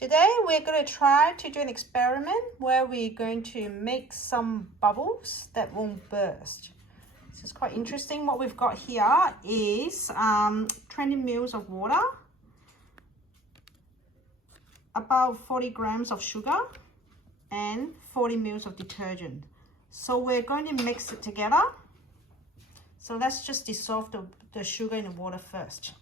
Today we're going to try to do an experiment where we're going to make some bubbles that won't burst. This is quite interesting. What we've got here is 20 mils of water, about 40 grams of sugar, and 40 mils of detergent. So we're going to mix it together. So let's just dissolve the sugar in the water first.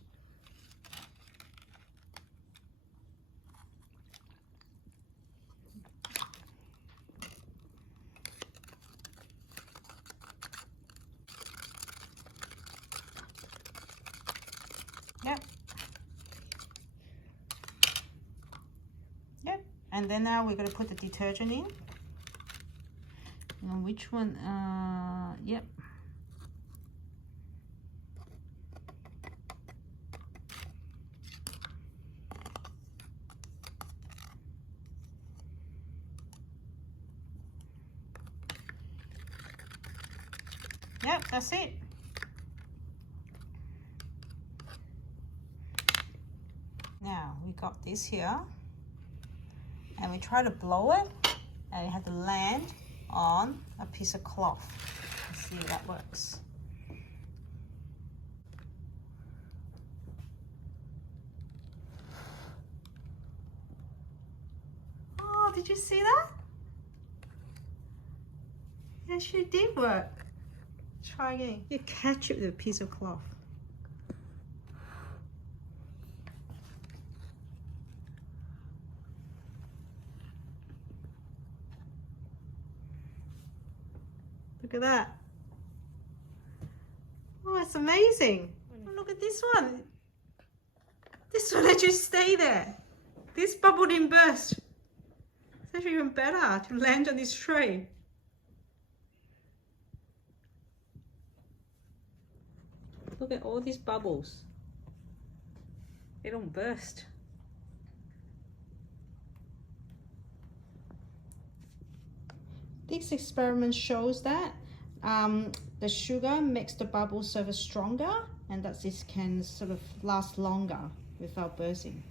Yep. Yep. And then now we're going to put the detergent in. And which one? Yep. Yep, that's it. Now we got this here, and we try to blow it, and it had to land on a piece of cloth. Let's see if that works. Oh, did you see that? It actually did work. Try again. You catch it with a piece of cloth. Look at that. Oh, it's amazing. Oh, look at this one. This one actually stayed there. This bubble didn't burst. It's actually even better to land on this tray. Look at all these bubbles. They don't burst. This experiment shows that the sugar makes the bubble surface stronger, and that this can sort of last longer without bursting.